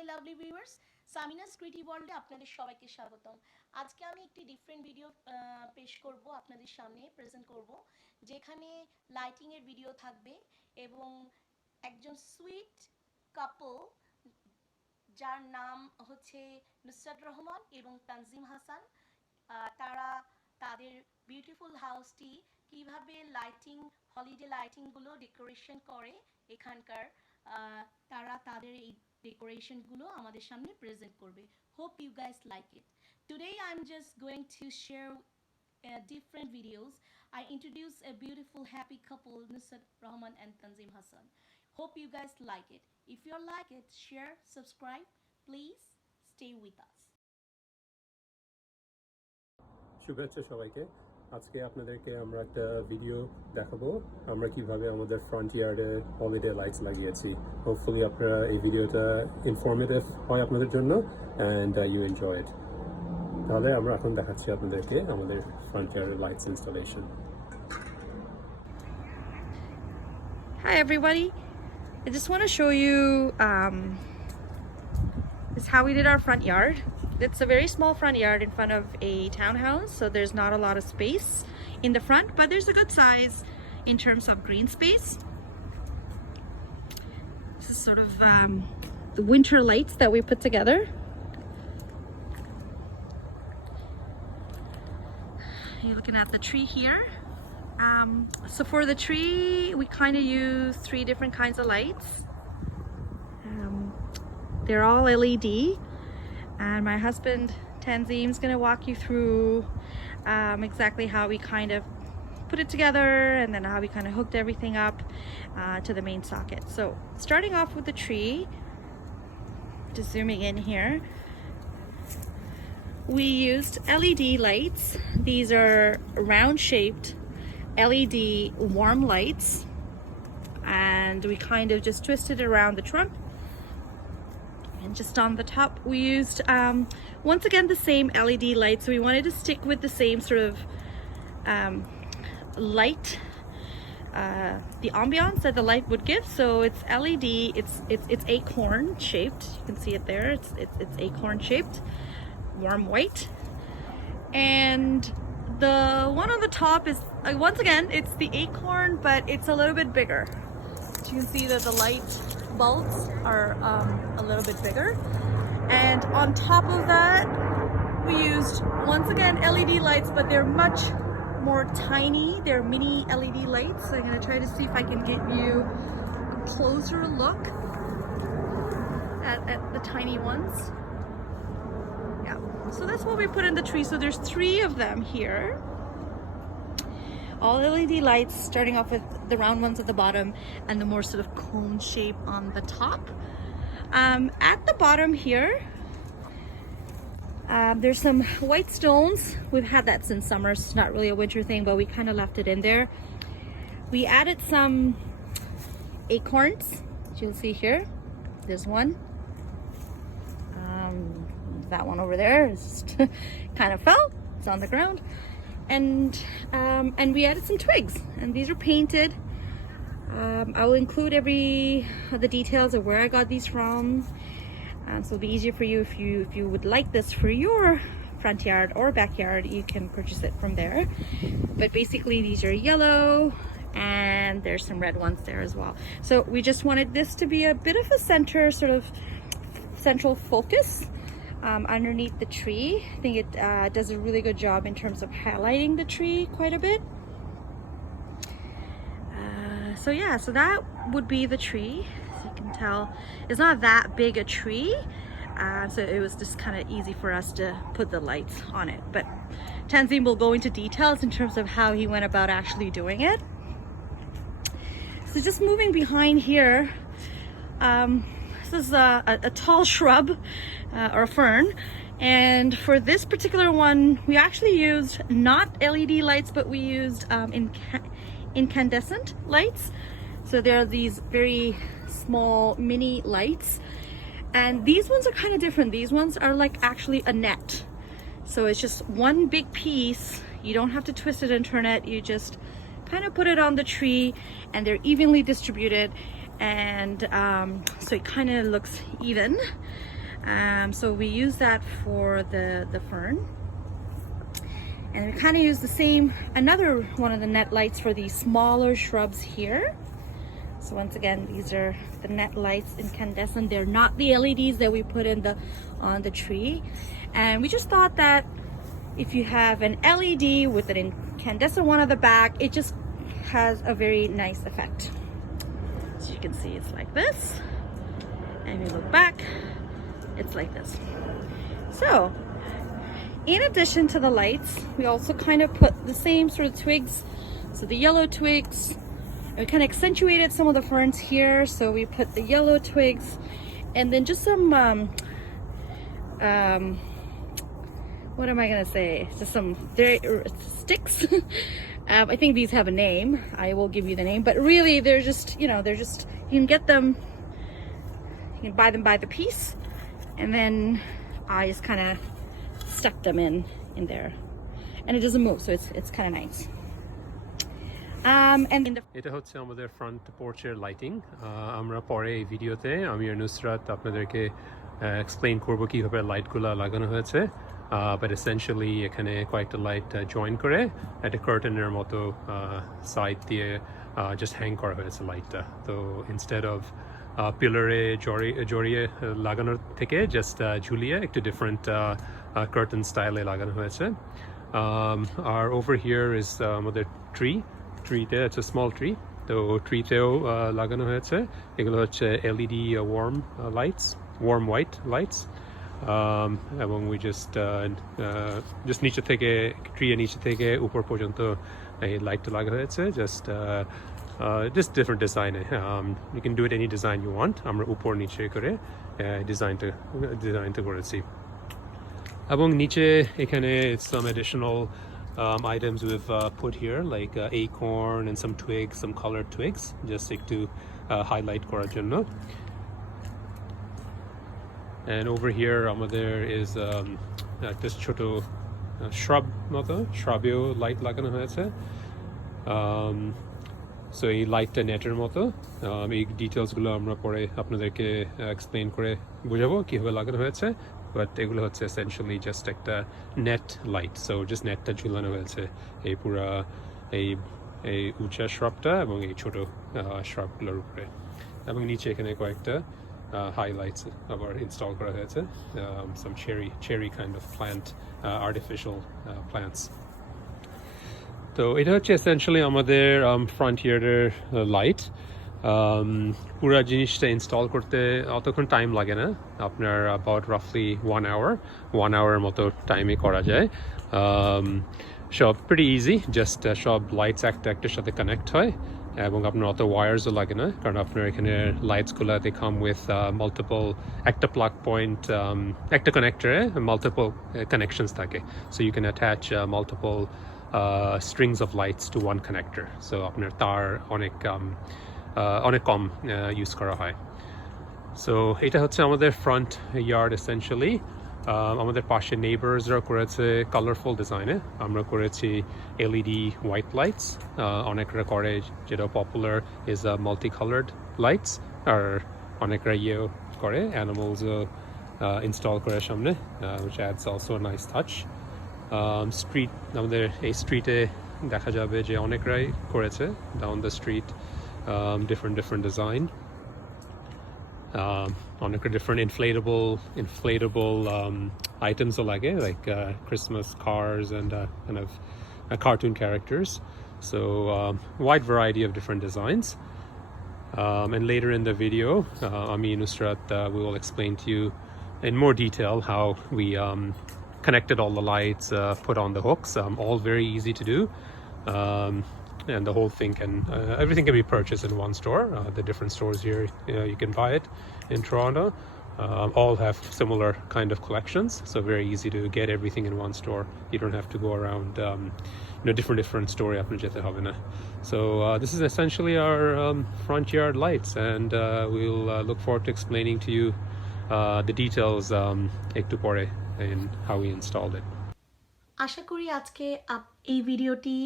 My lovely viewers, সামিনাস ক্রিয়েটিভ ওয়ার্ল্ডে আপনাদের সবাইকে স্বাগতম। আজকে আমি একটি ডিফারেন্ট ভিডিও পেশ করব, আপনাদের সামনে প্রেজেন্ট করব, যেখানে লাইটিং এর ভিডিও থাকবে এবং একজন সুইট কাপল যার নাম হচ্ছে নুসরাত রহমান এবং তানজিম হাসান, তারা তাদের বিউটিফুল হাউসটি কিভাবে লাইটিং, হলিডে লাইটিংগুলো ডেকোরেশন করে এখানকার, তারা তাদের এই ডেকোরেশনগুলো আমাদের সামনে প্রেজেন্ট করবে। Hope you guys like it. Today I'm just going to share different videos. I introduce a beautiful happy couple, Nusrat Rahman and Tanzim Hasan. Hope you guys like it. If you like it, share, subscribe. Please stay with us. শুভেচ্ছা সবাইকে। আজকে আপনাদেরকে আমরা একটা ভিডিও দেখাবো আমরা কিভাবে আমাদের ফ্রন্ট ইয়ার্ডে হলিডে লাইটস লাগিয়েছি। হোপফুলি আপনারা এই ভিডিওটা ইনফরমেটিভ হয় আপনাদের জন্য অ্যান্ড ইউ এনজয় ইট। তাহলে আমরা এখন দেখাচ্ছি আপনাদেরকে আমাদের ফ্রন্ট ইয়ার্ডে lights installation. Hi everybody, I just want to show you this is how we did our front yard. It's a very small front yard in front of a townhouse, so there's not a lot of space in the front, but there's a good size in terms of green space. This is sort of the winter lights that we put together. You're looking at the tree here. So for the tree, we kind of use 3 different kinds of lights. They're all LED. And my husband Tanzim is going to walk you through exactly how we kind of put it together and then how we kind of hooked everything up to the main socket. So starting off with the tree, just zooming in here, we used LED lights. These are round shaped LED warm lights, and we kind of just twisted around the trunk. And just on the top we used once again the same LED lights. So we wanted to stick with the same sort of light, the ambiance that the light would give. So it's LED, it's acorn shaped. You can see it there. It's acorn shaped, warm white. And the one on the top is once again it's the acorn, but it's a little bit bigger. So you can see that the light bulbs are a little bit bigger, and on top of that we used once again LED lights, but they're much more tiny. They're mini LED lights. So I'm going to try to see if I can get you a closer look at the tiny ones. Yeah, so that's what we put in the tree. So there's 3 of them here, all LED lights, starting off with the round ones at the bottom and the more sort of cone shape on the top. At the bottom here, there's some white stones. We've had that since summer, so it's not really a winter thing, but we kind of left it in there. We added some acorns, as you'll see here. There's one. That one over there is just kind of fell. It's on the ground. And we added some twigs, and these are painted. I will include the details of where I got these from, so it'll be easier for you if you would like this for your front yard or backyard. You can purchase it from there. But basically these are yellow, and there's some red ones there as well. So we just wanted this to be a bit of a central focus underneath the tree. I think it does a really good job in terms of highlighting the tree quite a bit. So yeah, so that would be the tree. As you can tell, it's not that big a tree, so it was just kind of easy for us to put the lights on it. But Tanzim will go into details in terms of how he went about actually doing it. So just moving behind here, this is a tall shrub or a fern, and for this particular one we actually used not LED lights, but we used incandescent lights. So there are these very small mini lights, and these ones are kind of different. These ones are like actually a net, so it's just one big piece. You don't have to twist it and turn it. You just kind of put it on the tree, and they're evenly distributed, and so it kind of looks even. So we use that for the fern. And we kind of use the same, another one of the net lights for these smaller shrubs here. So once again, these are the net lights, incandescent. They're not the LEDs that we put in on the tree. And we just thought that if you have an LED with an incandescent one at the back, it just has a very nice effect. So you can see it's like this. And we look back, it's like this. So in addition to the lights, we also kind of put the same sort of twigs. So the yellow twigs, and we kind of accentuated some of the ferns here. So we put the yellow twigs and then just some, what am I gonna say? Just some sticks. I think these have a name. I will give you the name, but really they're just, you can get them, you can buy them by the piece. And then I just kind of stuck them in there, and it doesn't move, so it's kind of nice. And in the এটা হচ্ছে আমাদের ফ্রন্ট পোর্চের লাইটিং। আমরা পরে এই ভিডিওতে আমি আর নুসরাত আপনাদেরকে এক্সপ্লেইন করব কিভাবে লাইটগুলো লাগানো হয়েছে। বাট এসেনশিয়ালি এখানে কয়েকটা লাইট জয়েন করে একটা কার্টেনের মতো সাইড দিয়ে জাস্ট হ্যাং করা হয়েছে লাইটটা। তো ইনস্টেড অফ পিলারে জড়িয়ে লাগানোর থেকে জাস্ট ঝুলিয়ে একটু ডিফারেন্ট কার্টেন স্টাইলে লাগানো হয়েছে। আর ওভার হিয়ার ইজ আমাদের ট্রিতে, ইটস আ স্মল ট্রি, তো ট্রিতেও লাগানো হয়েছে। এগুলো হচ্ছে এলইডি ওয়ার্ম হোয়াইট লাইটস, এবং উই জাস্ট নিচে থেকে নিচে থেকে উপর পর্যন্ত এই লাইটটা লাগা হয়েছে। Just different design. You can do it any design you want. আমরা উপর নিচে করে ডিজাইনটা করেছি। এবং নিচে এখানে some additional items we've put here, like acorn and some twigs, some colored twigs, just to highlight করার জন্য। And over here আমাদের is this ছোট shrub মতো shrubও লাইট লাগানো হয়েছে। সো এই লাইটটা নেটের মতো। এই ডিটেলসগুলো আমরা পরে আপনাদেরকে এক্সপ্লেন করে বোঝাবো কীভাবে লাগানো হয়েছে। বাট এগুলো হচ্ছে এসেনশিয়ালি জাস্ট একটা নেট লাইট, সো জাস্ট নেটটা ঝুলানো হয়েছে এই পুরা এই উঁচা শ্রবটা এবং এই ছোট শ্রবগুলোর উপরে। এবং নিচে এখানে কয়েকটা হাইলাইটস আবার ইনস্টল করা হয়েছে, some cherry kind of plant, artificial plants. তো এটা হচ্ছে এসেনশিয়ালি আমাদের ফ্রন্ট ইয়ার্ডের লাইট। পুরো জিনিসটা ইনস্টল করতে অতক্ষণ টাইম লাগে না, আপনার অ্যাবাউট রাফলি 1 hour মতো টাইমে করা যায়। সব প্রিটি ইজি, জাস্ট সব লাইটস একটার সাথে কানেক্ট হয় এবং আপনার অত ওয়ায়ার্সও লাগে না, কারণ আপনার এখানে লাইটসগুলো দে কাম উইথ মাল্টিপল, একটা প্লাগ পয়েন্ট, একটা কানেক্টরে মাল্টিপল কানেকশনস থাকে, so you can attach multiple strings of lights to one connector, so আপনার তার অনেক কম ইউজ করা হয়। সো এটা হচ্ছে আমাদের ফ্রন্ট ইয়ার্ড এসেনশিয়ালি। আমাদের পাশে নেইবার্সরা করেছে কালারফুল ডিজাইনে, আমরা করেছি এলইডি হোয়াইট লাইটস, অনেকরা করে যেটা popular is multi coloured lights, আর অনেকরা ইয়েও করে অ্যানিমালসও ইনস্টল করে সামনে, which adds also a nice touch. Street, আমাদের এই স্ট্রিটে দেখা যাবে যে অনেকরাই করেছে down the street different design, অনেক ডিফারেন্ট ইনফ্লেটেবল আইটেমসও লাগে, like Christmas cars and kind of cartoon characters, so wide variety of different designs. And later in the video, Ami Nusrat we will explain to you in more detail how we connected all the lights, put on the hooks, all very easy to do, and the whole thing everything can be purchased in one store. The different stores here, you can buy it in Toronto, all have similar kind of collections, so very easy to get everything in one store. You don't have to go around different store apne jete hobe na. So this is essentially our front yard lights, and we'll look forward to explaining to you the details ektu pore in how we installed it. আশা করি আজকে এই ভিডিওটি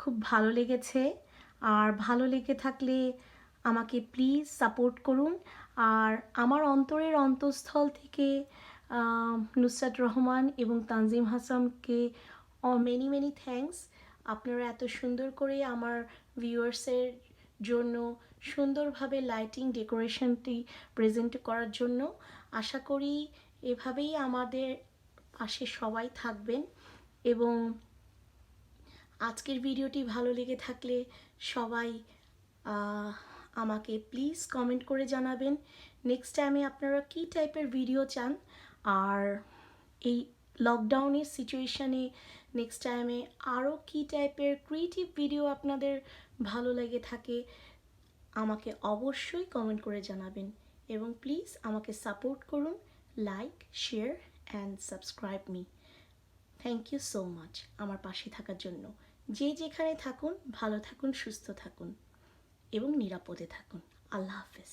খুব ভালো লেগেছে, আর ভালো লেগে থাকলে আমাকে প্লিজ সাপোর্ট করুন। আর আমার অন্তরের অন্তঃস্থল থেকে নুসরাত রহমান এবং তানজিম হাসানকে মেনি মেনি থ্যাঙ্কস। আপনারা এত সুন্দর করে আমার ভিউয়ার্সের জন্য সুন্দরভাবে লাইটিং ডেকোরেশনটি প্রেজেন্ট করার জন্য। আশা করি এভাবেই আমাদের পাশে সবাই থাকবেন। এবং আজকের ভিডিওটি ভালো লেগে থাকলে সবাই আমাকে প্লিজ কমেন্ট করে জানাবেন নেক্সট টাইমে আপনারা কী টাইপের ভিডিও চান। আর এই লকডাউনের সিচুয়েশানে নেক্সট টাইমে আরও কী টাইপের ক্রিয়েটিভ ভিডিও আপনাদের ভালো লেগে থাকে আমাকে অবশ্যই কমেন্ট করে জানাবেন। এবং প্লিজ আমাকে সাপোর্ট করুন, like, share and subscribe me. Thank you so much আমার পাশে থাকার জন্য। যে যেখানে থাকুন ভালো থাকুন, সুস্থ থাকুন এবং নিরাপদে থাকুন। আল্লাহ হাফেজ।